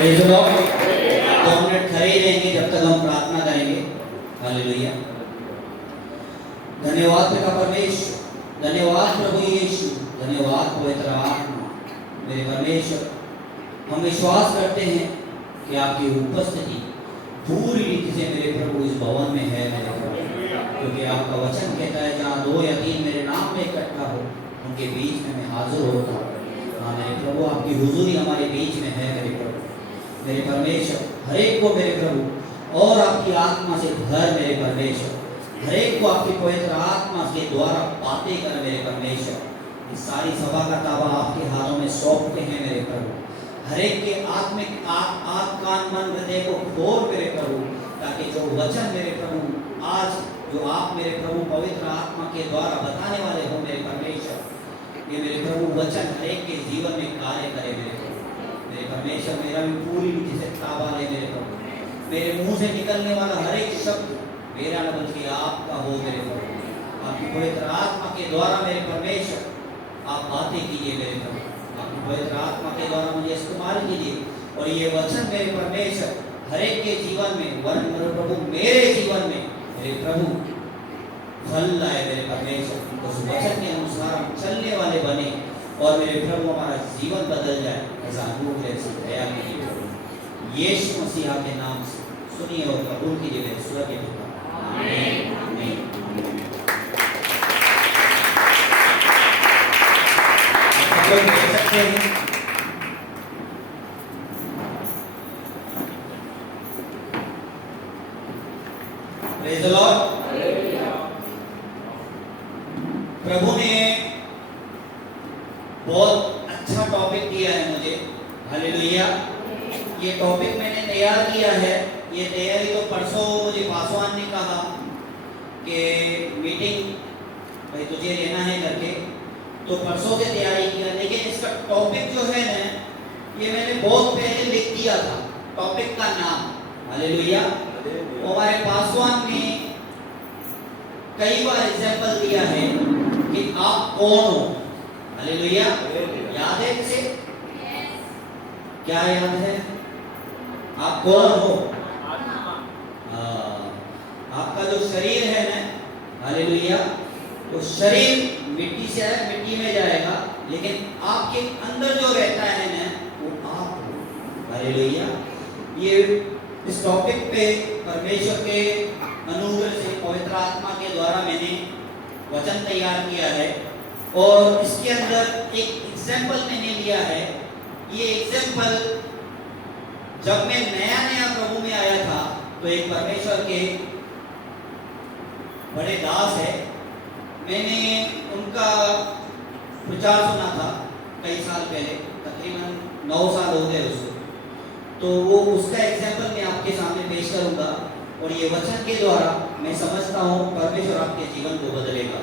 Praise the Lord. तो हम minute खड़े ही रहेंगे जब तक हम प्रार्थना करेंगे। हालेलुया। धन्यवाद पिता परमेश्वर, धन्यवाद प्रभु यीशु, धन्यवाद पवित्र आत्मा। मेरे परमेश्वर, हम विश्वास करते हैं कि आपकी उपस्थिति पूरी रीति से मेरे प्रभु इस भवन में है मेरे प्रभु, क्योंकि आपका वचन कहता है जहाँ 2 या 3 मेरे नाम में इकट्ठा हो उनके बीच में मैं हाजिर होता हूँ। हाँ मेरे प्रभु, आपकी हुजूरी हमारे बीच में है मेरे प्रभु। मेरे परमेश्वर, हर एक को मेरे प्रभु और आपकी आत्मा से भर मेरे परमेश्वर, हर एक को आपकी पवित्र आत्मा के द्वारा बातें कर मेरे परमेश्वर। इस सारी सभा का ताबा आपके हाथों में सौंपते हैं मेरे प्रभु। हर एक के आत्मिक आत्म कान मन हृदय को खोल मेरे प्रभु, ताकि जो वचन मेरे प्रभु आज जो आप मेरे प्रभु पवित्र आत्मा के द्वारा बताने वाले हो मेरे परमेश्वर, ये मेरे प्रभु वचन हर एक के जीवन में कार्य करे मेरे प्रभु। मेरे परमेश्वर, मेरा भी पूरी रीति से ताबा ले मेरे प्रभु। मेरे मुंह से निकलने वाला हर एक शब्द मेरा न बल्कि आपका हो मेरे प्रभु। आपकी पवित्र आत्मा के द्वारा मेरे परमेश्वर आप बातें कीजिए मेरे प्रभु। आपकी पवित्र आत्मा के द्वारा मुझे इस्तेमाल कीजिए और ये वचन मेरे परमेश्वर हर एक के जीवन में वरन मेरे प्रभु मेरे जीवन में मेरे प्रभु फल लाए मेरे परमेश्वर। उस वचन के अनुसार हम चलने वाले बने और मेरे प्रभु हमारा जीवन बदल जाए, ऐसा अनुग्रह ऐसी दया कीजिए प्रभु। यीशु मसीह के नाम से सुनिए और कबूल कीजिए मेरे स्वर्गीय पिता। आमीन आमीन। देख सकते हैं प्रेज़ द लॉर्ड। प्रभु ने बहुत अच्छा टॉपिक दिया है मुझे। हालेलुया। ये टॉपिक मैंने तैयार किया है। ये तैयारी तो परसों मुझे पासवान ने कहा कि मीटिंग भाई तुझे लेना है करके, तो परसों से तैयारी किया, लेकिन इसका टॉपिक जो है ना, ये मैंने बहुत पहले लिख दिया था टॉपिक का नाम। हालेलुया। हमारे पासवान ने कई बार एग्जाम्पल दिया है कि आप कौन हो। हालेलुया। याद है किसे? क्या याद है? आप कौन हो? आपका जो शरीर है ना, हालेलुया, तो शरीर मिट्टी से है, मिट्टी में जाएगा, लेकिन आपके अंदर जो रहता है ना, वो आप हो। हालेलुया। ये इस टॉपिक पे परमेश्वर के अनुग्रह से पवित्र आत्मा के द्वारा मैंने वचन तैयार किया है और इसके अंदर एक एग्जाम्पल मैंने लिया है। ये एग्जाम्पल जब मैं नया प्रभु में आया था, तो एक परमेश्वर के बड़े दास है, मैंने उनका प्रचार सुना था कई साल पहले, तकरीबन 9 साल हो गए उसको। तो वो उसका एग्जाम्पल मैं आपके सामने पेश करूंगा और ये वचन के द्वारा मैं समझता हूँ परमेश्वर आपके जीवन को बदलेगा।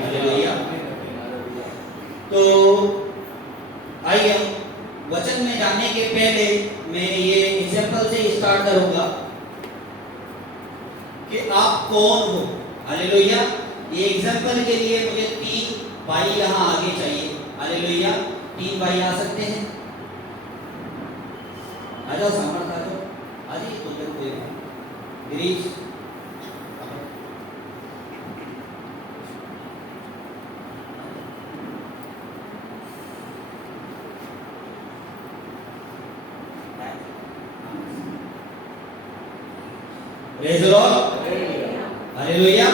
हालेलुया। तो आइए हम वचन में जाने के पहले मैं ये एग्जाम्पल से स्टार्ट करूंगा कि आप कौन हो। हालेलुया। ये एग्जाम्पल के लिए मुझे 3 भाई यहाँ आगे चाहिए। हालेलुया। 3 भाई आ सकते हैं? आ जाओ, सामर्थ आ जाओ, आ जाइए। तो फिर कोई Girish, praise the Lord. Hallelujah.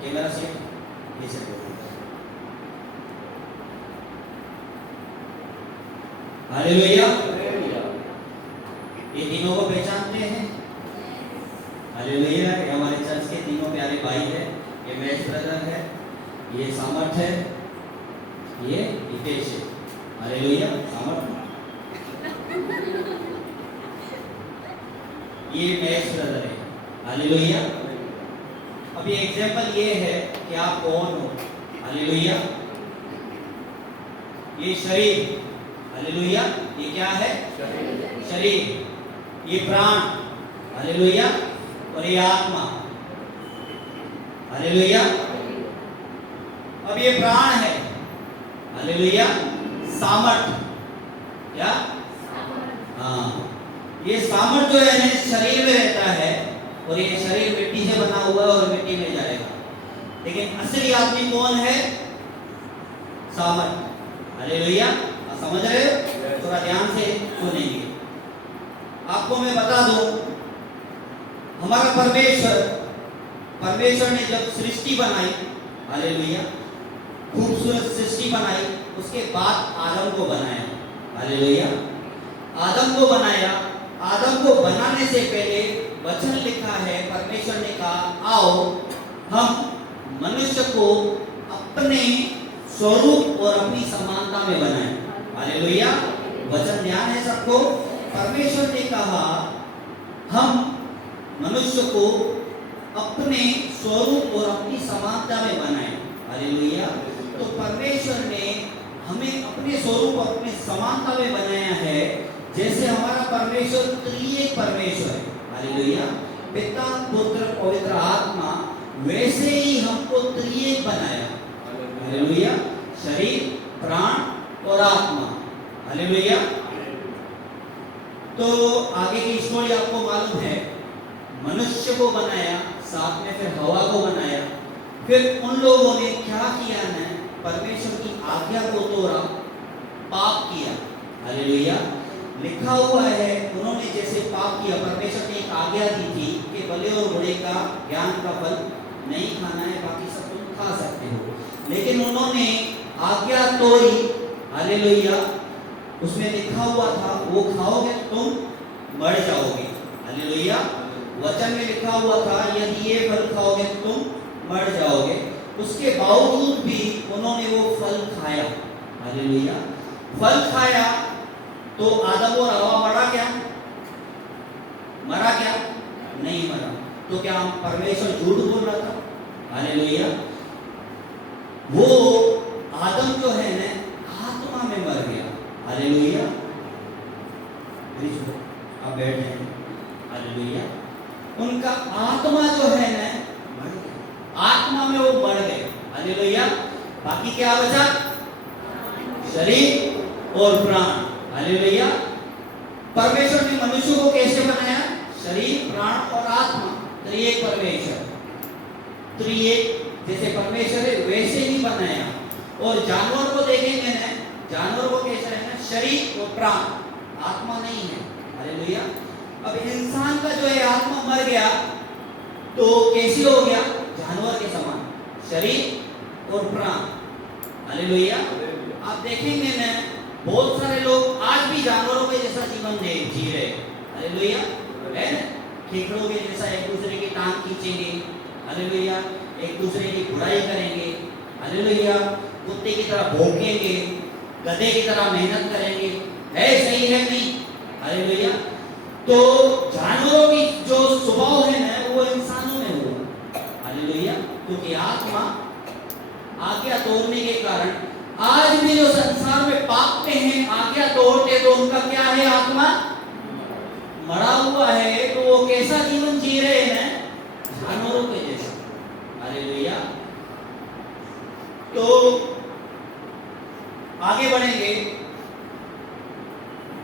Camera से ये से हालेलुया। ये तीनों को पहचानते हैं? हालेलुया। ये हमारे चर्च के तीनों प्यारे भाई हैं। ये महेश ब्रदर है, ये सामर्थ है, ये हितेश है। हालेलुया। सामर्थ, ये महेश ब्रदर है। हालेलुया। अभी एग्जाम्पल ये है कि आप कौन हो। हालेलुया। ये शरीर, हालेलुया, ये क्या है? शरीर। ये प्राण, हालेलुया, और ये आत्मा। हालेलुया। अब ये प्राण है, हालेलुया, सामर्थ, क्या हाँ, ये सामर्थ जो है ना शरीर में रहता है, और ये शरीर मिट्टी से बना हुआ है और मिट्टी में जाएगा। लेकिन असली आदमी कौन है? सामर्थ। हालेलुया, आप समझ रहे हो? थोड़ा ध्यान से सुनेंगे। आपको मैं बता दूं, हमारा परमेश्वर ने जब सृष्टि बनाई, हालेलुया, खूबसूरत सृष्टि बनाई, उसके बाद आदम को बनाया। हालेलुया, आदम को बनाया। आदम को बनाने से पहले वचन लिखा है, परमेश्वर ने कहा आओ हम मनुष्य को अपने स्वरूप और अपनी समानता में बनाएं। हालेलुया, वचन ध्यान है सबको। परमेश्वर ने कहा हम मनुष्य को अपने स्वरूप और अपनी समानता में बनाएं। हालेलुया, तो परमेश्वर ने हमें अपने स्वरूप और अपनी समानता में बनाया है। जैसे हमारा परमेश्वर त्रिएक परमेश्वर है, हालेलुया, पिता पुत्र पवित्र आत्मा, वैसे ही हमको त्रिएक बनाया। हालेलुया, शरीर प्राण और आत्मा। हालेलुया, तो आगे की स्टोरी आपको मालूम है। मनुष्य को बनाया, साथ में फिर हवा को बनाया। फिर उन लोगों ने क्या किया ना, परमेश्वर की आज्ञा को तोड़ा, पाप किया। हालेलुया, लिखा हुआ है उन्होंने जैसे पाप किया, परमेश्वर ने एक आज्ञा दी थी कि भले और बुरे का ज्ञान का फल नहीं खाना है, बाकी सब तुम खा सकते हो। लेकिन उन्होंने आज्ञा तोड़ी। हालेलुया, उसमें लिखा हुआ था वो खाओगे तुम मर जाओगे। हालेलुया, वचन में लिखा हुआ था यदि ये फल खाओगे तुम मर जाओगे। उसके बावजूद भी उन्होंने वो फल खाया। हालेलुया, फल खाया तो आदम और हवा मरा क्या? मरा क्या? नहीं मरा। तो क्या परमेश्वर झूठ बोल रहा था? हालेलुया, वो आदम जो है ना आत्मा में मर गया। हालेलुया, आप बैठ जाएं। हालेलुया, उनका आत्मा जो है ना मर गया, आत्मा में वो मर गए। हालेलुया, बाकी क्या बचा? शरीर और प्राण। हालेलुया, परमेश्वर ने मनुष्य को कैसे बनाया? शरीर प्राण और आत्मा, त्रिएक परमेश्वर। त्रिएक जैसे परमेश्वर है वैसे ही बनाया। और जानवर को देखेंगे ना, जानवर को कैसा है ना, शरीर और प्राण, आत्मा नहीं है। हालेलुया, अब इंसान का जो है आत्मा मर गया तो कैसे हो गया? जानवर के समान, शरीर और प्राण। हालेलुया, आप देखेंगे ना बहुत सारे लोग आज भी जानवरों के जैसा जीवन जी रहे। हालेलुया, है ना, खेकड़ों के जैसा एक दूसरे की टांग खींचेंगे। हालेलुया, एक दूसरे की बुराई करेंगे। हालेलुया, कुत्ते की तरह भौंकेंगे, गधे की तरह मेहनत करेंगे। है सही है नहीं? हालेलुया, तो जानवरों की जो स्वभाव है ना वो इंसानों में हुआ। हालेलुया, क्योंकि आत्मा आज्ञा तोड़ने के कारण आज भी जो संसार में पाप में हैं, आज्ञा तोड़ते तो उनका क्या है? आत्मा मरा हुआ है। तो वो कैसा जीवन जी रहे हैं? जानवरों के जैसा। हालेलुया, तो आगे बढ़ेंगे।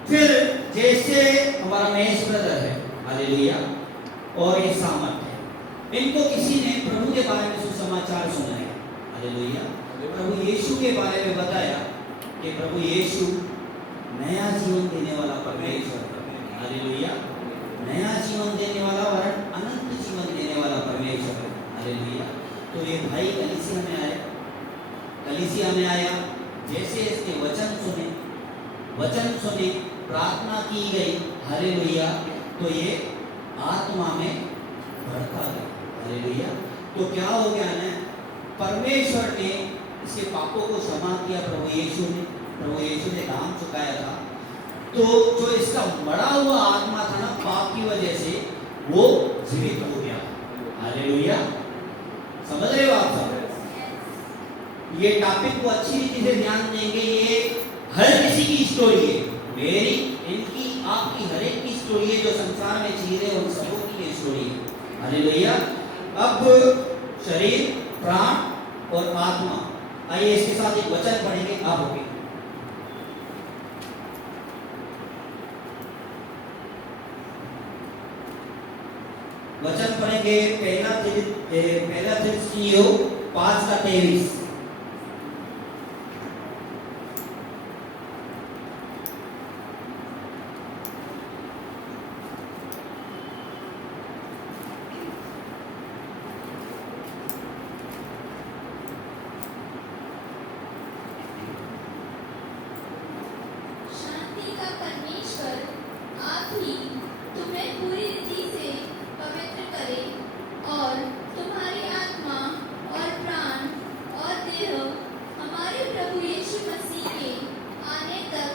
फिर जैसे हमारा महेश ब्रदर है, हालेलुया, और ये सामर्थ है, इनको किसी ने प्रभु के बारे में सुसमाचार सुनाया। हालेलुया, प्रभु यीशु के बारे में बताया कि प्रभु यीशु नया जीवन देने वाला परमेश्वर। हालेलुया, नया जीवन देने वाला और अनंत जीवन देने वाला परमेश्वर। हालेलुया, तो ये भाई कलीसिया में आया, जैसे इसके वचन सुने, प्रार्थना की गई। हालेलुया, तो ये आत्मा में बढ़ता गया। हालेलुया, तो क्या हो गया ना, परमेश्वर ने इसके पापों को क्षमा किया। प्रभु यीशु ने दाम चुकाया था। तो जो इसका मरा हुआ आत्मा था ना पाप की वजह से, वो जीवित हो गया। हालेलुया, समझ रहे हो आप सब? ये टॉपिक को अच्छी रीति से ध्यान देंगे। ये हर किसी की स्टोरी है, मेरी, इनकी, आपकी, हर एक की स्टोरी है। जो संसार में जी रहे उन सबों की ये स्टोरी है। हालेलुया, अब शरीर प्राण और आत्मा, आइए इसके साथ एक वचन पढ़ेंगे। आप होंगे पढ़ेंगे पहला थिस्सलुनीकियों 5:23। शांति का परमेश्वर आप ही तुम्हें पूरी रीति से पवित्र करे और तुम्हारी आत्मा और प्राण और देह हमारे प्रभु यीशु मसीह के आने तक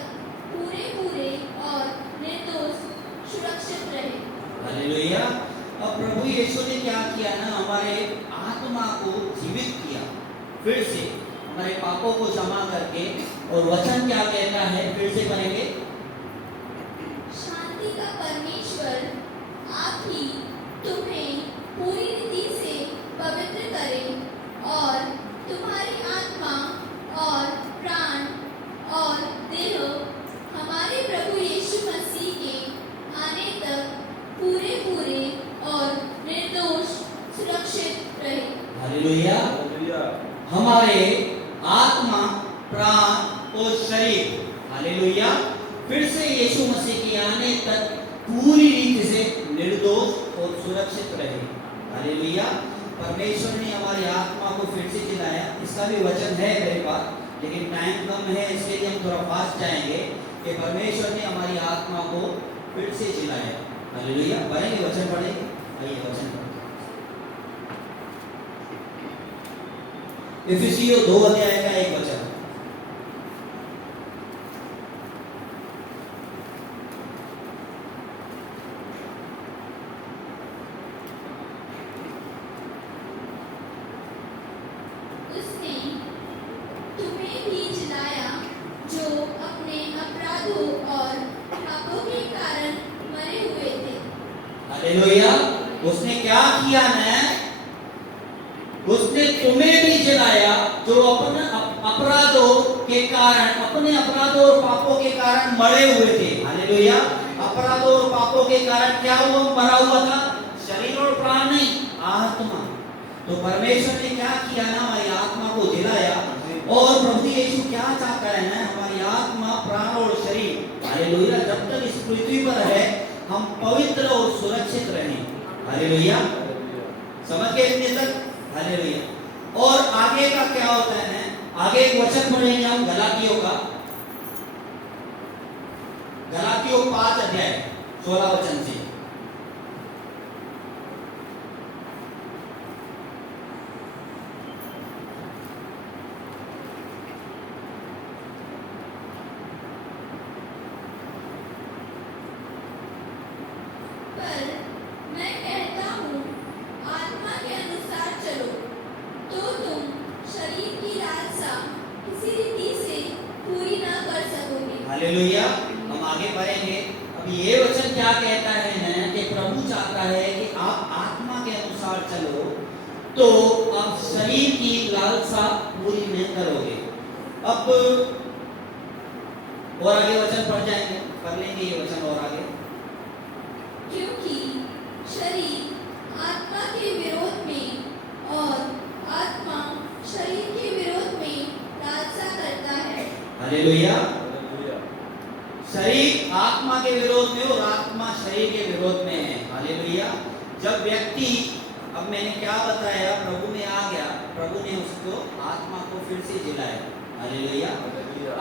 पूरे पूरे और निर्दोष सुरक्षित रहे। हालेलुया। अब प्रभु यीशु ने क्या किया ना, हमारे आत्मा को जीवित किया, फिर से हमारे पापों को क्षमा करके। और वचन क्या कहता है, फिर से पढ़ेंगे। शांति का परमेश्वर आप ही तुम्हें पूरी रीति से पवित्र करे और तुम्हारी आत्मा और प्राण और देह हमारे प्रभु यीशु मसीह के आने तक पूरे पूरे और निर्दोष सुरक्षित रहे। हालेलुया। हमारे आत्मा, प्राण और शरीर, हालेलुया, फिर से यीशु मसीह के आने तक पूरी रीति से निर्दोष और सुरक्षित रहे। हालेलुया। परमेश्वर ने हमारी आत्मा को फिर से जिलाया। इसका भी वचन है मेरे पास, लेकिन टाइम कम है, इसके लिए हम थोड़ा फास्ट जाएंगे कि परमेश्वर ने हमारी आत्मा को फिर से जिलाया। हालेलुया। पढ़ेंगे, वचन पढ़ेंगे। आइए वचन पढ़ेंगे। इफिसियों 2 अध्याय का 1 वचन। उसने तुम्हें भी जिलाया जो अपने अपराधों और पापों के कारण मरे हुए थे। हालेलुया। उसने क्या किया ना, उसने तुम्हें भी जिलाया जो अपने अपराधों के कारण, अपने अपराधों और पापों के कारण मरे हुए थे। हालेलुया। अपराधों और पापों के कारण क्या हुआ, मरा हुआ था, शरीर और प्राण नहीं, आत्मा। तो परमेश्वर ने क्या किया ना, हमारी आत्मा को जिलाया। और प्रभु यीशु क्या चाहता है ना, हमारी आत्मा, प्राण और शरीर, हालेलुया, जब तक इस पृथ्वी पर है हम पवित्र और सुरक्षित रहें। हालेलुया। समझ गए इतने तक? हालेलुया। और आगे का क्या होता है ना, आगे एक वचन पढ़ेंगे हम गलातियों का, गलातियों 5 अध्याय 16 वचन से। पर मैं कहता हूँ, आत्मा के अनुसार चलो, तो तुम शरीर की लालसा किसी रीति से पूरी न कर सकोगे। हालेलुया। हम आगे बढ़ेंगे। अब ये वचन क्या कहता है ना, कि प्रभु चाहता है कि आप आत्मा के अनुसार चलो, तो आप शरीर की लालसा पूरी नहीं करोगे। अब और आगे वचन पढ़ जाएंगे, पढ़ लेंगे ये वचन और आगे। क्योंकि शरीर आत्मा के विरोध में और आत्मा शरीर के विरोध में लालसा करता है। हालेलुया। शरीर आत्मा के विरोध में और आत्मा शरीर के विरोध में है। हालेलुया। जब व्यक्ति, अब मैंने क्या बताया, प्रभु में आ गया, प्रभु ने उसको आत्मा को फिर से जिलाया। हालेलुया।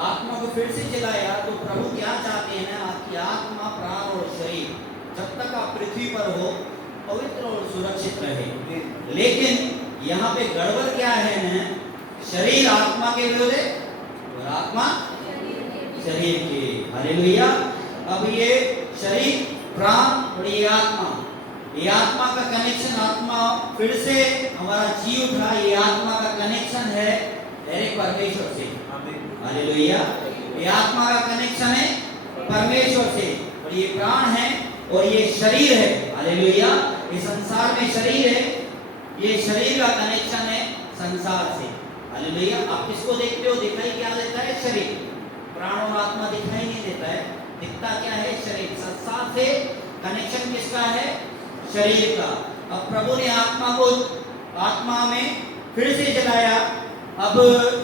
आत्मा को फिर से जिलाया, तो प्रभु क्या चाहते हैं ना, आपकी आत्मा, प्राण और शरीर जब तक आप पृथ्वी पर हो पवित्र और सुरक्षित रहे। लेकिन यहाँ पे गड़बड़ क्या है ना, शरीर आत्मा के विरोध है और आत्मा शरीर के। हालेलुया। अब ये शरीर, प्राण और ये आत्मा का कनेक्शन, आत्मा फिर से हमारा जी उठा, ये आत्मा का कनेक्शन है डायरेक्ट परमेश्वर से। हालेलुया। ये आत्मा का कनेक्शन है परमेश्वर से, और ये प्राण है और ये शरीर है। हालेलुया। ये संसार में शरीर है, ये शरीर का कनेक्शन है संसार से। हालेलुया। आप किसको देखते हो, दिखाई क्या देता है, शरीर। प्राण और आत्मा दिखाई नहीं देता है, दिखता क्या है, शरीर। संसार से कनेक्शन किसका है, शरीर का। अब प्रभु ने आत्मा में फिर से जलाया। अब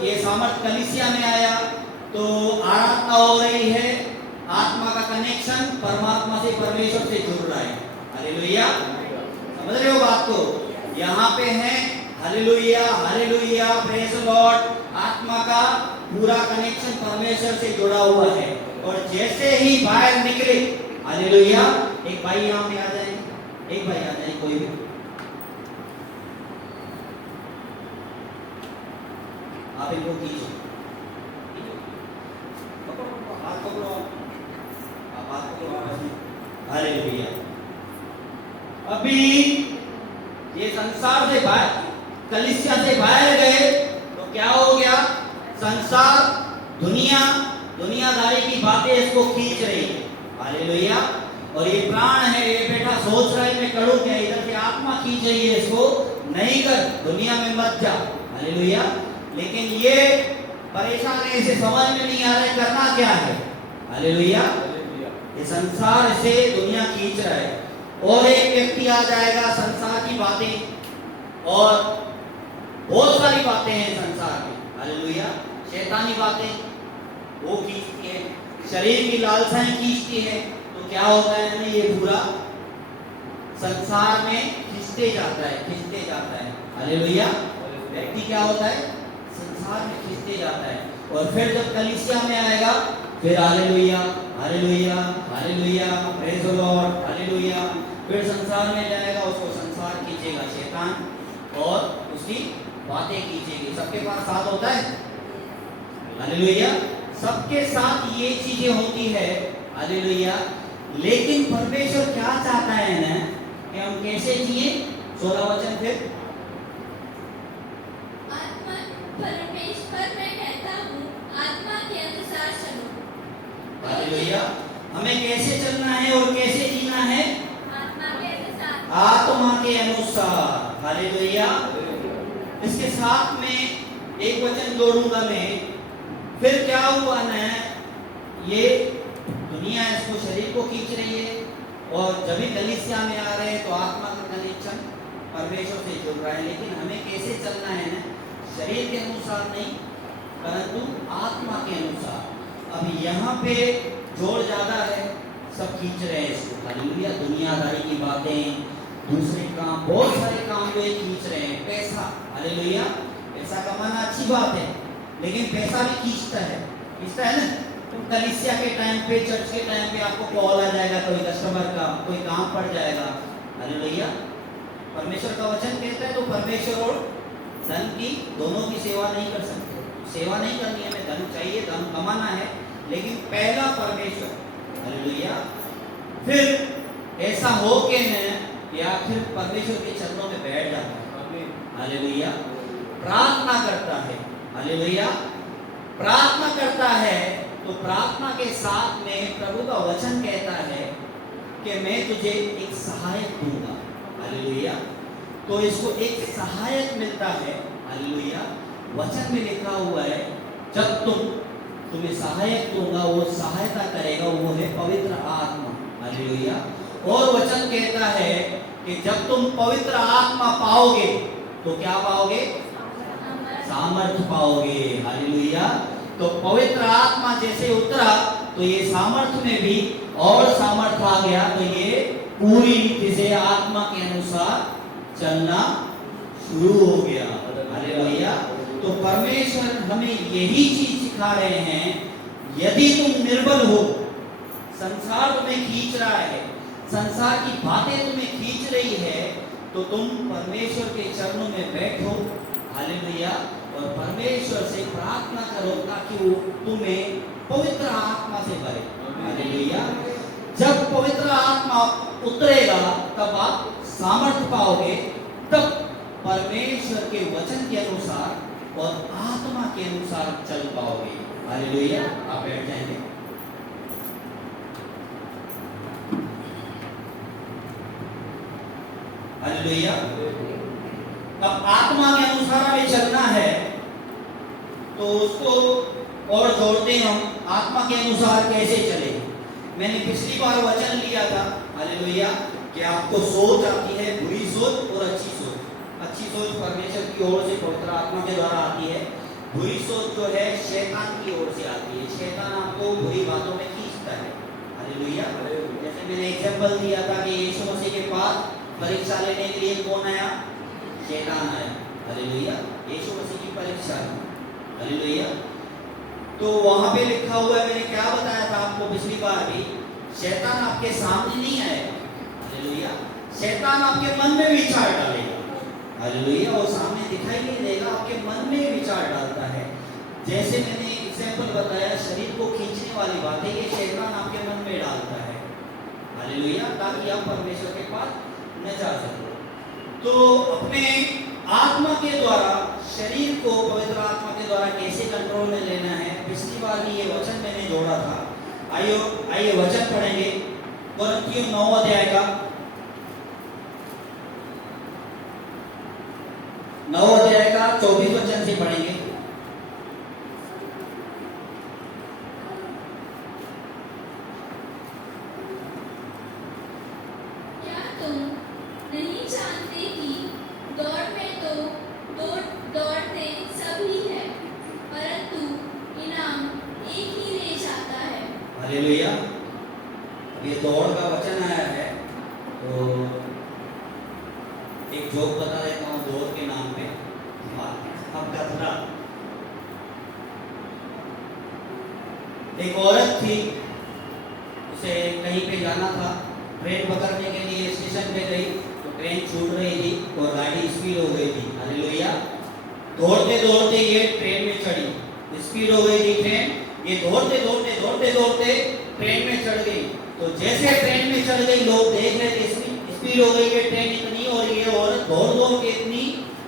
ये सामर्थ कलीसिया में आया तो आराधना हो रही है, आत्मा का कनेक्शन परमात्मा से, परमेश्वर से जुड़ रहा है। हालेलुया, समझ रहे हो बात को? यहाँ पे है hallelujah, hallelujah, praise the Lord. आत्मा का पूरा कनेक्शन परमेश्वर से जुड़ा हुआ है। और जैसे ही बाहर निकले, हालेलुया, एक भाई यहाँ पे आ जाए, एक भाई आ जाए, कोई भी। आप इनको कीजिए, हाथ पकड़ो, आप हाथ पकड़ो। हालेलुया। अभी ये संसार से बाहर, कलीसिया से बाहर गए तो क्या हो गया? संसार, दुनियादारी की बातें इसको खींच रही है। हालेलुया। और ये प्राण है, ये बेटा सोच रहा है मैं करूं क्या? इधर से आत्मा खींच रही है इसको, नहीं कर, दुनिया में मत जा। हालेलुया। लेकिन ये परेशान है, इसे समझ में नहीं आ रहा है करना क्या है। हालेलुया। ये संसार से दुनिया खींच रहा है। और एक व्यक्ति आ जाएगा, संसार की बातें, और बहुत सारी बातें हैं संसार में। हालेलुया। शैतानी बातें वो खींचती है, शरीर की लालसाएं खींचती है। तो क्या होता है ना, ये पूरा संसार में खींचते जाता है। हालेलुया। व्यक्ति क्या होता है? संसार में खींचते जाता है। और फिर जब कलीसिया में आएगा, फिर hallelujah, hallelujah, hallelujah, praise the Lord, hallelujah. फिर संसार में जाएगा, उसको संसार खींचेगा शैतान, और उसकी बातें खींचेगी। सबके पास साथ होता है। हालेलुया। सबके साथ ये चीजें होती है। हालेलुया। लेकिन परमेश्वर क्या चाहता है ना, कि हम कैसे जिए? 16 वचन फिर। आत्मा, परमेश्वर मैं कहता हूँ, आत्मा के अनुसार चलो। हालेलुया। हमें कैसे चलना है और कैसे जीना है? आत्मा के अनुसार। आत्मा के अनुसार। हालेलुया। इसके साथ में एक वचन जोड़ूंगा मैं। फिर क्या हुआ ना, ये दुनिया इसको, शरीर को खींच रही है, और जब भी कलीसिया में आ रहे हैं तो आत्मा का कनेक्शन परमेश्वर से जुड़ रहा है। लेकिन हमें कैसे चलना है ना? शरीर के अनुसार नहीं, परंतु आत्मा के अनुसार। अब यहाँ पे जोर ज्यादा है, सब खींच रहे हैं इसको। हालेलुया। दुनियादारी की बातें, दूसरे काम, बहुत सारे काम जो खींच रहे हैं। पैसा, हालेलुया, पैसा कमाना अच्छी बात है, लेकिन पैसा भी खींचता है ना। तो कलीसिया के टाइम पे, चर्च के टाइम पे आपको कॉल आ जाएगा, कोई कस्टमर का, कोई काम पड़ जाएगा। हालेलुया। परमेश्वर का वचन कहता है तो परमेश्वर और धन की, दोनों की सेवा नहीं कर सकते। सेवा नहीं करनी है, हमें धन चाहिए, धन कमाना है, लेकिन पहला परमेश्वर। हालेलुया। फिर ऐसा हो के न, या फिर परमेश्वर के चरणों में बैठ जाता है। हालेलुया। प्रार्थना करता है। हालेलुया। प्रार्थना करता है तो प्रार्थना के साथ में प्रभु का वचन कहता है कि मैं तुझे एक सहायक दूंगा। हालेलुया। तो इसको एक सहायक मिलता है। हालेलुया। वचन में लिखा हुआ है, जब तुम्हें सहायक दूंगा, वो सहायता करेगा, वो है पवित्र आत्मा। हालेलुया। और वचन कहता है कि जब तुम पवित्र आत्मा पाओगे तो क्या पाओगे? सामर्थ पाओगे। हालेलुया। तो पवित्र आत्मा जैसे उतरा तो ये सामर्थ में भी और सामर्थ आ गया, तो ये पूरी रीति से आत्मा के अनुसार चलना शुरू हो गया। हालेलुया। तो परमेश्वर हमें यही चीज सिखा रहे हैं, यदि तुम निर्बल हो, संसार तुम्हें खींच रहा है, संसार की बातें तुम्हें खींच रही है, तो तुम परमेश्वर के चरणों में बैठो। हालेलुया। और परमेश्वर से प्रार्थना करो ताकि वो तुम्हें पवित्र आत्मा से भरे। हालेलुया। जब पवित्र आत्मा उतरेगा तब आप सामर्थ पाओगे, तब परमेश्वर के वचन के अनुसार और आत्मा के अनुसार चल पाओगे। हालेलुया। आप बैठ जाएंगे। हालेलुया। अब आत्मा के अनुसार हमें चलना है, तो उसको और जोड़ते हैं हम, आत्मा के अनुसार कैसे चले। मैंने पिछली बार वचन लिया था, हालेलुया, कि आपको सोच आती है, बुरी सोच और अच्छी सोच। अच्छी सोच परमेश्वर की ओर से पवित्र आत्मा के द्वारा आती है। बुरी सोच जो है शैतान की ओर से आती है। शैतान आपको बुरी बातों में खींचता है। हालेलुया। जैसे मैंने एग्जांपल दिया था कि यीशु मसीह के पास परीक्षा लेने के लिए कौन आया? शैतान आया। हालेलुया। यीशु मसीह की परीक्षा। हालेलुया। तो वहां पे लिखा हुआ है, मैंने क्या बताया था आपको पिछली बार भी, शैतान आपके सामने नहीं आएगा। हालेलुया। शैतान आपके मन में विचार डालेगा। हालेलुया। और सामने दिखाई नहीं देगा, आपके मन में विचार डालता है। जैसे मैंने एग्जांपल बताया, शरीर को खींचने वाली बातें ये शैतान आपके मन में डालता है। हालेलुया। ताकि आप परमेश्वर के पास न जा सको। तो अपने आत्मा के द्वारा शरीर को पवित्र आत्मा के द्वारा कैसे कंट्रोल में लेना है, पिछली बार भी ये वचन मैंने जोड़ा था। आइए वचन पढ़ेंगे कुरिन्थियों 9 अध्याय का 24 वचन से पढ़ेंगे। क्या तुम नहीं जानते कि दौड़ में तो दौड़ते सभी हैं, परंतु इनाम एक ही ले जाता है। हालेलुया। अब ये दौड़ का वचन आया है, तो एक जोक बता देता हूँ दौड़ के नाम पे। अब कतरा, एक औरत थी, उसे कहीं पे जाना था, ट्रेन पकड़ने के लिए स्टेशन पे गई, तो ट्रेन छूट रही थी और गाड़ी स्पीड हो गई थी। हालेलुया। दौड़ते दौड़ते ये ट्रेन में चढ़ी, स्पीड हो गई थी ट्रेन, ये दौड़ते दौड़ते दौड़ते दौड़ते ट्रेन में चढ़ गई। तो जैसे ट्रेन में चढ़ गई, लोग देख रहे थे स्पीड हो गई है ट्रेन इतनी, और ये औरत दौड़ दौड़ के इतनी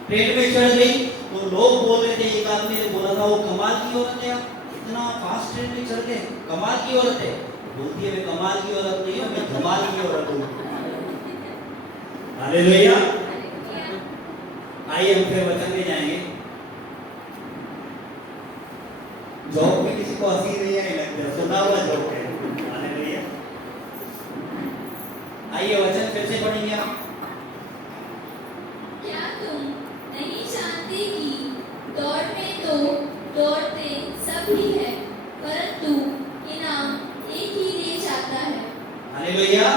ट्रेन में चढ़ गई। तो लोग बोल रहे थे, एक आदमी ने बोला था, वो कमाल की औरत है, इतना फास्ट ट्रेन में चढ़ गए, कमाल की औरत है। बोलती है, मैं कमाल की औरत नहीं हूँ, मैं धमाल की औरत हूँ। हालेलुया। आइए हम फिर वचन में जाएंगे। जॉब में किसी को हंसी नहीं आई लगता है, सुना हुआ जॉब है। हालेलुया। आइए वचन फिर से पढ़ेंगे आप। क्या तुम नहीं जानते कि दौड़ में तो दौड़ते सभी हैं, परंतु इनाम एक ही ले जाता है। हालेलुया।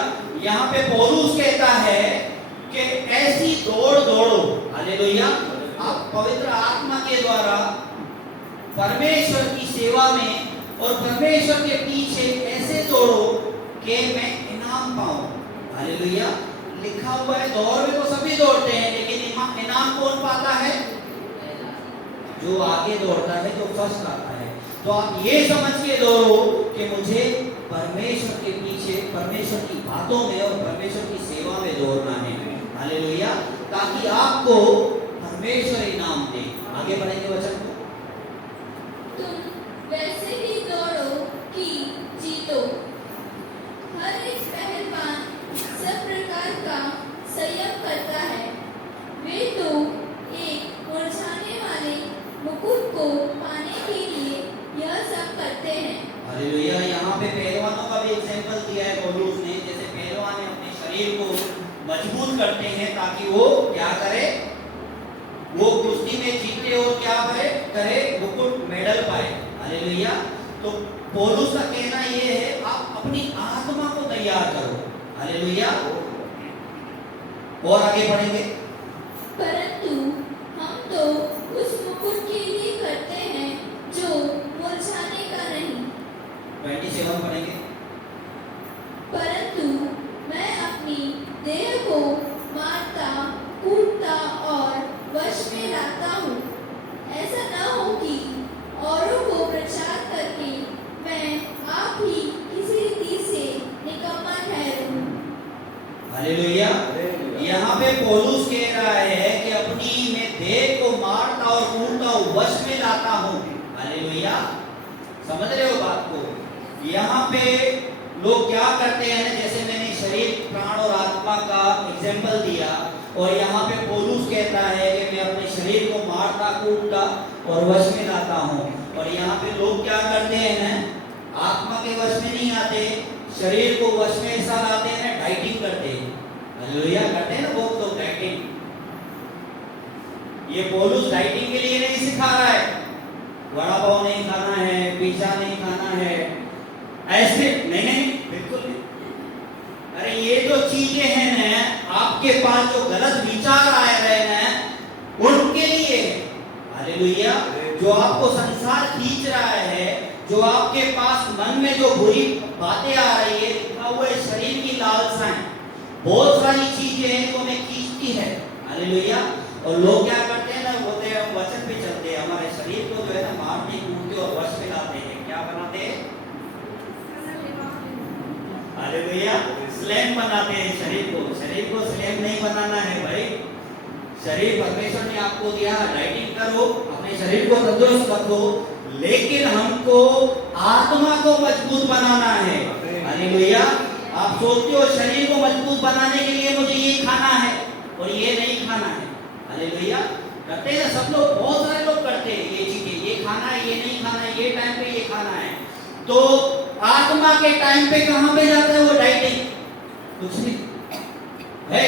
यहाँ पे पौलुस कहता है कि ऐसी दौड़ दौड़ो। हालेलुया। आप पवित्र आत्मा के द्वारा परमेश्वर की सेवा में और परमेश्वर के पीछे ऐसे दौड़ो कि मैं इनाम पाऊं। हालेलुया। लिखा हुआ है दौड़ में तो सभी दौड़ते हैं, लेकिन इनाम कौन पाता है? जो आगे दौड़ता है, जो फर्स्ट आता है। तो आप ये समझ के दौड़ो कि मुझे परमेश्वर के पीछे, परमेश्वर की बातों में और परमेश्वर की सेवा में दौड़ना है। हालेलुया। ताकि आपको परमेश्वर इनाम दे। आगे बढ़ेंगे वचन को। तुम वैसे ही दौड़ो कि जीतो। हर एक पहलवान सब प्रकार का संयम करता है। वे तो एक मुरझाने वाले मुकुट को पाने के लिए यह सब करते हैं। हालेलुया। यहाँ पे पहलवानों का भी एग्जांपल दिया है पौलुस ने। जैसे पहलवान अपने शरीर को मजबूत करते हैं ताकि वो क्या करे, वो कुश्ती में जीते और क्या करे मुकुट, मेडल पाए। हालेलुया। तो पौलुस का कहना ये है, आप अपनी आत्मा को तैयार करो। हालेलुया। और आगे बढ़ेंगे। परंतु हम तो उस मुकुट के लिए करते हैं जो मुरझाने का नहीं। 27 पढ़ेंगे। परंतु मैं अपनी देह को मारता, कूटता और वश में लाता हूँ, ऐसा न हो कि औरों को प्रचार करके मैं आप ही किसी रीति से निकम्मा ठहरूं। हालेलुया। यहाँ पे पौलुस कह रहा है कि अपनी मैं देह को मारता और कूटता हूँ, वश में लाता हूँ। हालेलुया। समझ रहे हो बात को? यहाँ पे लोग क्या करते हैं, जैसे मैंने शरीर, प्राण और आत्मा का एग्जाम्पल दिया, और यहाँ पे पौलुस कहता है कि मैं अपने शरीर को मारता, कूटता और वश में लाता हूँ। और यहाँ पे लोग क्या करते हैं, आत्मा के वश में नहीं आते, शरीर को वश में ऐसा लाते हैं, डाइटिंग करते हैं। हालेलुया। करते हैं ना बहुत लोग डाइटिंग डाइटिंग। ये पौलुस डाइटिंग के लिए नहीं सिखा रहा है, वड़ा पाव नहीं खाना है, पिज्जा नहीं खाना है, ऐसे नहीं नहीं, बिल्कुल नहीं। अरे ये जो चीजें हैं ना, आपके पास जो गलत विचार आए रहे ना, उनके लिए है। हालेलुया। जो आपको संसार खींच रहा है, जो आपके पास मन में जो बुरी बातें आ रही है, लिखा हुआ है शरीर की लालसाएं, बहुत सारी चीजें हैं जो हमें खींचती है। हालेलुया। और लोग क्या करते हैं ना, बोलते हैं हम वचन पे चलते हैं, हमारे शरीर को जो है ना मारते कूदते और वश में लाते हैं। क्या बनाते हैं? हालेलुया। स्लेम बनाते हैं शरीर को। शरीर को स्लेम नहीं बनाना है भाई। शरीर परमेश्वर ने आपको दिया, डाइटिंग करो, अपने शरीर को तंदुरुस्त रखो, लेकिन हमको आत्मा को मजबूत बनाना है। हालेलुया। आप सोचते हो शरीर को मजबूत बनाने के लिए मुझे ये खाना है और ये नहीं खाना है। हालेलुया। करते हैं सब लोग, बहुत सारे लोग करते हैं ये चीजें, ये खाना है, ये नहीं खाना है, ये टाइम पे ये खाना है। तो आत्मा के टाइम पे कहां पे जाता है वो डाइटिंग? कुछ नहीं है।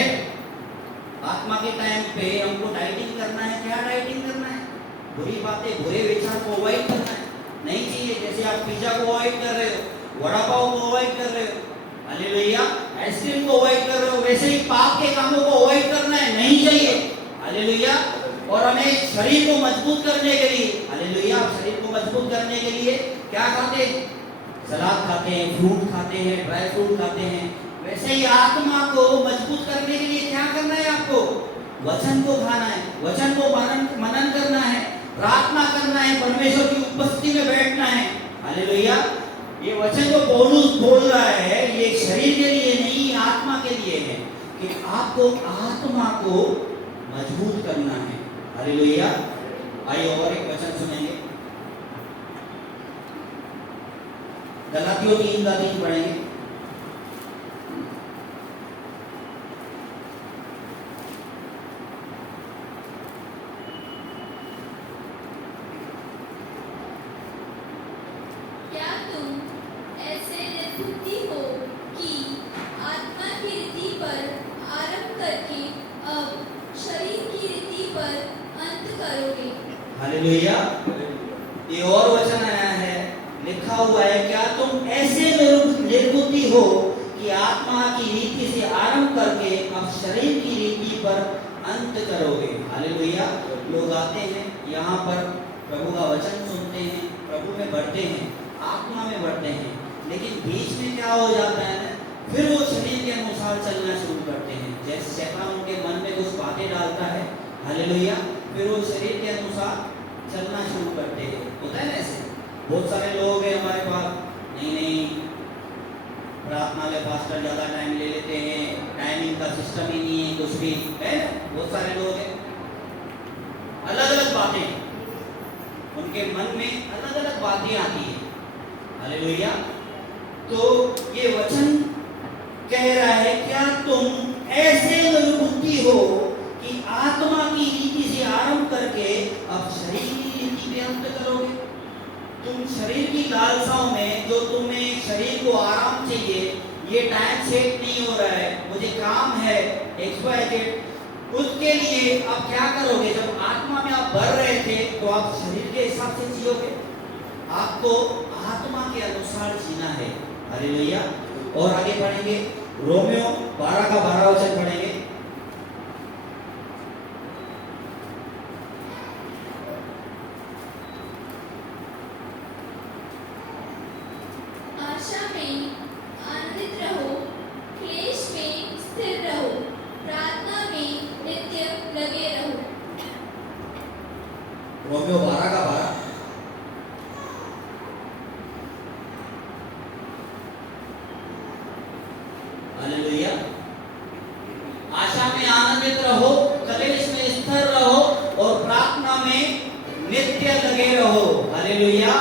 आत्मा के टाइम पे हमको डाइटिंग करना है। क्या डाइटिंग करना है? बुरी बातें, बुरे विचार को अवॉइड करना है, नहीं चाहिए। जैसे आप पिज्जा को अवॉइड कर रहे हो, वड़ा पाव को अवॉइड कर रहे हो, हालेलुया, आइसक्रीम को अवॉइड कर रहे हो, वैसे ही पाप के कामों को अवॉइड करना है, नहीं चाहिए। हालेलुया। और हमें शरीर को मजबूत करने के लिए, हालेलुया, शरीर को मजबूत करने के लिए क्या खाते हैं? सलाद खाते हैं, फ्रूट खाते हैं, ड्राई फ्रूट खाते हैं। वैसे ही आत्मा को मजबूत करने के लिए क्या करना है? आपको वचन को खाना है, वचन को मनन करना है, प्रार्थना करना है, परमेश्वर की उपस्थिति में बैठना है। हालेलुया। ये वचन जो पौलुस बोल रहा है, ये शरीर के लिए नहीं, आत्मा के लिए है कि आपको आत्मा को मजबूत करना है। हालेलुया। आइए और एक वचन सुनेंगे, गलातियों 3:3 पढ़ेंगे। क्या तुम ऐसे निर्बुद्धि हो कि आत्मा की रीति पर आरंभ करके अब शरीर की रीति पर अंत करोगे? हालेलुया। ये और वचन आया है, लिखा हुआ है, क्या तुम ऐसे निर्बुद्धि हो कि आत्मा की रीति से आरंभ करके अब शरीर की रीति पर अंत करोगे? हालेलुया। लोग आते हैं यहाँ पर, प्रभु का वचन सुनते हैं, प्रभु में बढ़ते हैं, आत्मा में बढ़ते हैं, लेकिन बीच में क्या हो जाता है ना, फिर वो शरीर के अनुसार चलना शुरू करते हैं। जैसे शैतान उनके मन में कुछ बातें डालता है, हालेलुया, फिर वो शरीर के अनुसार चलना शुरू करते हैं। होता है ना ऐसे? बहुत सारे लोग हैं हमारे पास, नहीं प्रार्थना में पास्टर ज्यादा टाइम ले लेते हैं, टाइमिंग का सिस्टम ही नहीं है, कुछ भी है ना। बहुत सारे लोग हैं, अलग अलग बातें, उनके मन में अलग अलग बातें आती है। हालेलुया। तो ये वचन कह रहा है, क्या तुम ऐसे निर्बुद्धि हो कि आत्मा की रीति से आरंभ करके अब शरीर की रीति पे अंत करोगे? तुम शरीर की लालसाओं में, जो तुम्हें शरीर को आराम चाहिए, ये टाइम सेट नहीं हो रहा है, मुझे काम है XYZ, उसके लिए आप क्या करोगे? जब आत्मा में आप बढ़ रहे थे तो आप शरीर के हिसाब से जियोगे, आपको आत्मा के अनुसार जीना है। हालेलुया। और आगे पढ़ेंगे, रोमियो 12 का 12 वचन पढ़ेंगे। आशा में आनंदित रहो, क्लेश में स्थिर रहो, प्रार्थना में नित्य लगे रहो। रोमियो 12 का 12। हालेलुया। आशा में आनंदित रहो, कलेश में स्थिर रहो और प्रार्थना में नित्य लगे रहो। हालेलुया।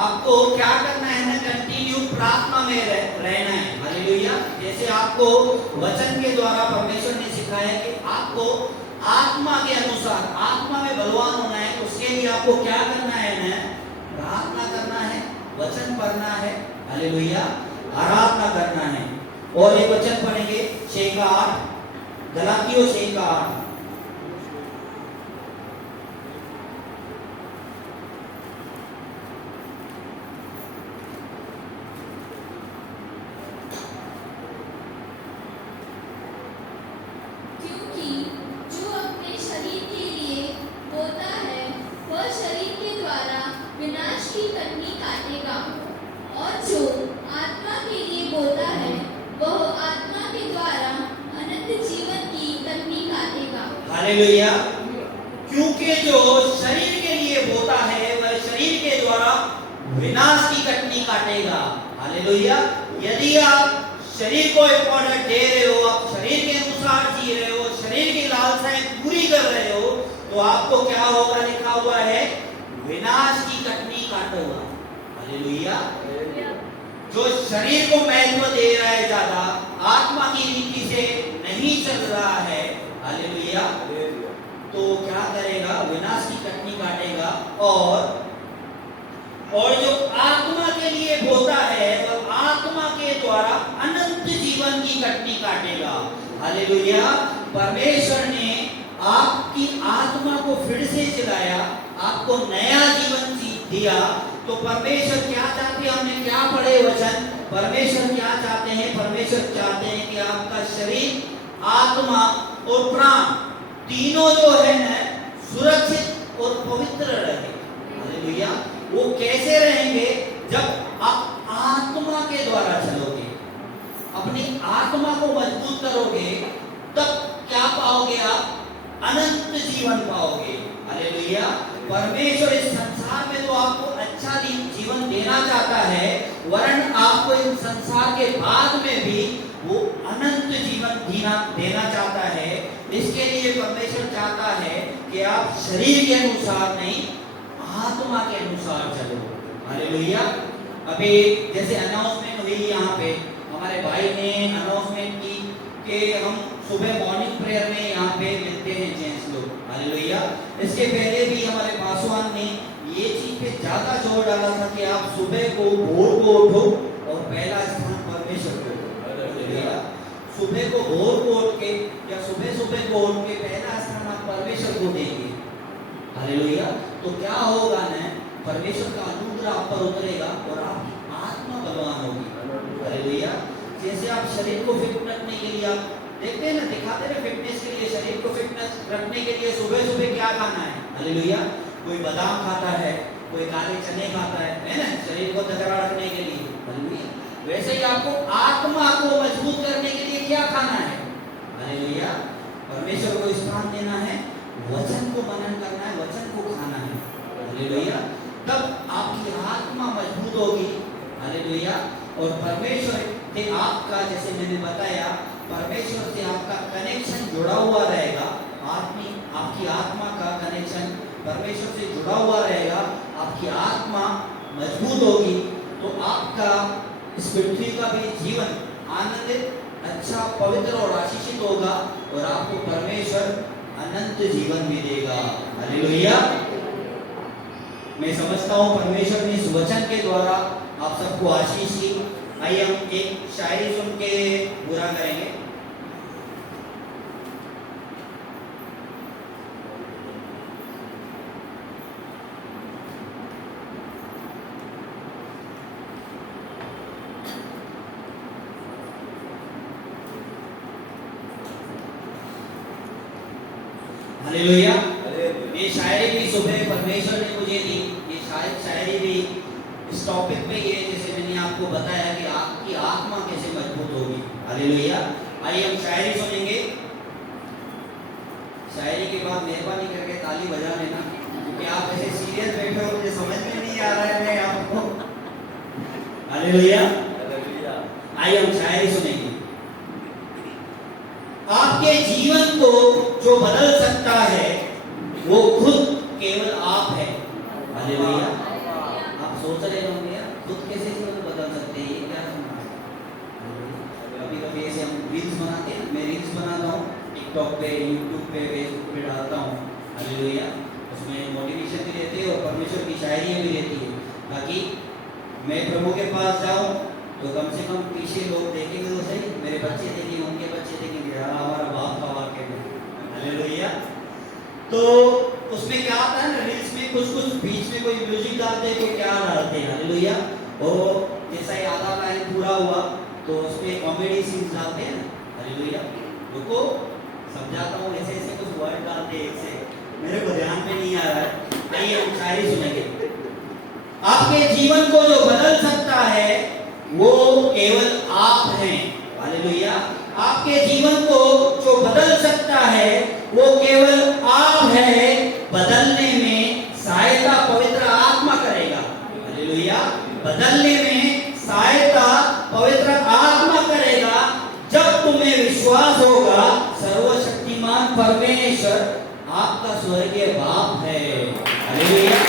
आपको क्या करना है ना? कंटिन्यू प्रार्थना में रहना है। हालेलुया। जैसे आपको वचन के द्वारा परमेश्वर ने सिखाया कि आपको आत्मा के अनुसार, आत्मा में बलवान होना है, उसके लिए आपको क्या करना है ना? प्रार्थना करना है, वचन पढ़ना है, हालेलुया, आराधना करना है। और एक वचन पढ़ेंगे 6 का 8, गलातियों 6 का 8। की कटनी काटेगा, और जो आत्मा के लिए बोता है वह आत्मा के द्वारा अनंत जीवन की कटनी काटेगा। हालेलुया। क्योंकि जो शरीर के लिए बोता है वह शरीर के द्वारा विनाश की कटनी काटेगा। हालेलुया। यदि आप शरीर को इंपॉर्टेंट दे रहे हो, आप शरीर के अनुसार जी रहे हो, शरीर की लालसाएं पूरी कर रहे हो, तो आपको क्या होगा? लिखा हुआ है विनाश की कटनी काटोगा। हालेलुया। जो शरीर को महत्व दे रहा है ज्यादा, आत्मा की रीति से नहीं चल रहा है, हालेलुया, तो क्या करेगा? विनाश की कटनी काटेगा। और जो आत्मा के लिए बोता है वह आत्मा के द्वारा अनंत जीवन की कटनी काटेगा। हालेलुया। परमेश्वर ने आपकी आत्मा को फिर से जगाया, आपको नया जीवन दिया। तो परमेश्वर क्या चाहते हैं? हमने क्या पढ़े वचन? परमेश्वर क्या चाहते हैं? परमेश्वर चाहते हैं कि आपका शरीर, आत्मा और प्राण तीनों जो है ना सुरक्षित और पवित्र रहे। हालेलुया। वो कैसे रहेंगे? जब आप आत्मा के द्वारा चलोगे, अपनी आत्मा को मजबूत करोगे, तब क्या पाओगे? आप अनंत जीवन पाओगे। हालेलुया। परमेश्वर इस संसार में तो आपको अच्छा जीवन देना चाहता है, वरन आपको इस संसार के बाद में भी वो अनंत जीवन देना चाहता है। इसके लिए परमेश्वर चाहता है कि आप शरीर के अनुसार नहीं, आत्मा के अनुसार चलो। हालेलुया। अभी जैसे अनाउंसमेंट हुई यहाँ पे, हमारे भाई ने अनाउंसमेंट की कि हम सुबह मॉर्निंग प्रेयर में यहाँ पे मिलते हैं जेंट्स लोग। हालेलुया। इसके पहले भी हमारे पासवान ने ये चीज पे ज्यादा जोर डाला था कि आप सुबह को भोर को उठो और पहला स्थान परमेश्वर को दो। हालेलुया। सुबह को भोर को उठ के या सुबह सुबह को उठ के पहला स्थान आप परमेश्वर को देंगे। हालेलुया। तो क्या होगा ना? परमेश्वर का अनुग्रह आप पर उतरेगा और आपकी आत्मा बलवान होगी। हालेलुया। जैसे आप शरीर को फिट रखने के लिए आप देखते हैं ना, दिखाते हैं फिटनेस के लिए, शरीर को फिटनेस रखने के लिए सुबह सुबह क्या खाना है? हालेलुया। कोई बादाम खाता है, कोई काले चने खाता है ना, शरीर को तगड़ा रखने के लिए। हालेलुया। वैसे ही आपको आत्मा को मजबूत करने के लिए क्या खाना है? हालेलुया। परमेश्वर को स्थान देना है, वचन को मनन करना है, वचन को खाना है। हालेलुया। तब आपकी आत्मा मजबूत होगी। हालेलुया। और परमेश्वर से आपका, जैसे मैंने बताया, परमेश्वर से आपका कनेक्शन जुड़ा हुआ रहेगा। आपकी आत्मा का कनेक्शन परमेश्वर से जुड़ा हुआ रहेगा, आपकी आत्मा मजबूत होगी, तो आपका इस पृथ्वी का भी जीवन आनंदित, अच्छा, पवित्र और आशीषित होगा, और आपको परमेश्वर अनंत जीवन भी देगा। हालेलुया। मैं समझता हूँ परमेश्वर ने इस वचन के द्वारा आप सबको आशीष दी। आइए हम एक शायरी सुन के पूरा करेंगे। हालेलुया। ये शायरी भी सुबह परमेश्वर ने मुझे दी। ये शायरी भी इस टॉपिक पे ये, जैसे मैंने आपको बताया कि आपकी आत्मा कैसे मजबूत होगी। हालेलुया। आइए हम शायरी सुनेंगे। शायरी के बाद मेहरबानी करके ताली बजा लेना, क्योंकि आप ऐसे सीरियस बैठे हो, मुझे समझ में नहीं आ रहा है मैं आपको। हालेलुया। आइए हम शायरी सुनेंगे। आपके जीवन को जो बदल सकता है वो खुद केवल आप है। हालेलुया। आप सोच रहे होंगे यार, खुद कैसे जीवन बदल सकते हैं, ये क्या सुना है? कभी कभी ऐसे हम रील्स बनाते हैं, मैं रील्स बनाता हूँ टिकटॉक पे, यूट्यूब पे, फेसबुक पे डालता हूँ। हालेलुया। उसमें मोटिवेशन भी रहती है और परमेश्वर की शायरियाँ भी रहती है, ताकि मैं प्रभु के पास जाऊँ तो कम से कम पीछे लोग देखेंगे तो सही, मेरे बच्चे देखेंगे, उनके बच्चे देखेंगे, हमारा बाप का वाक्य है। हालेलुया। तो उसमें क्या आता है ना, रील्स में कुछ बीच में कोई म्यूजिक डालते हैं, कोई क्या डालते हैं। हालेलुया। और जैसा ही आधा लाइन पूरा हुआ तो उसमें कॉमेडी सीन्स डालते हैं। हालेलुया। रुको समझाता हूँ, ऐसे ऐसे कुछ वर्ड डालते हैं, ऐसे मेरे को ध्यान में नहीं आ रहा है। आइए हम शायरी सुनेंगे। आपके जीवन को जो बदल सकता है वो केवल आप हैं। हालेलुया। आपके जीवन को जो बदल सकता है वो केवल आप है। बदलने में सहायता पवित्र आत्मा करेगा। हालेलुया। बदलने में सहायता पवित्र आत्मा करेगा जब तुम्हें विश्वास होगा सर्वशक्तिमान परमेश्वर आपका स्वर्गीय बाप है। हालेलुया।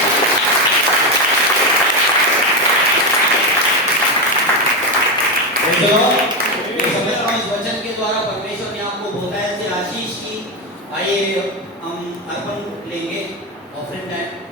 इस वचन के द्वारा परमेश्वर ने आपको बहुतायत से आशीष की। आइए हम अर्पण लेंगे, ऑफरिंग टाइम।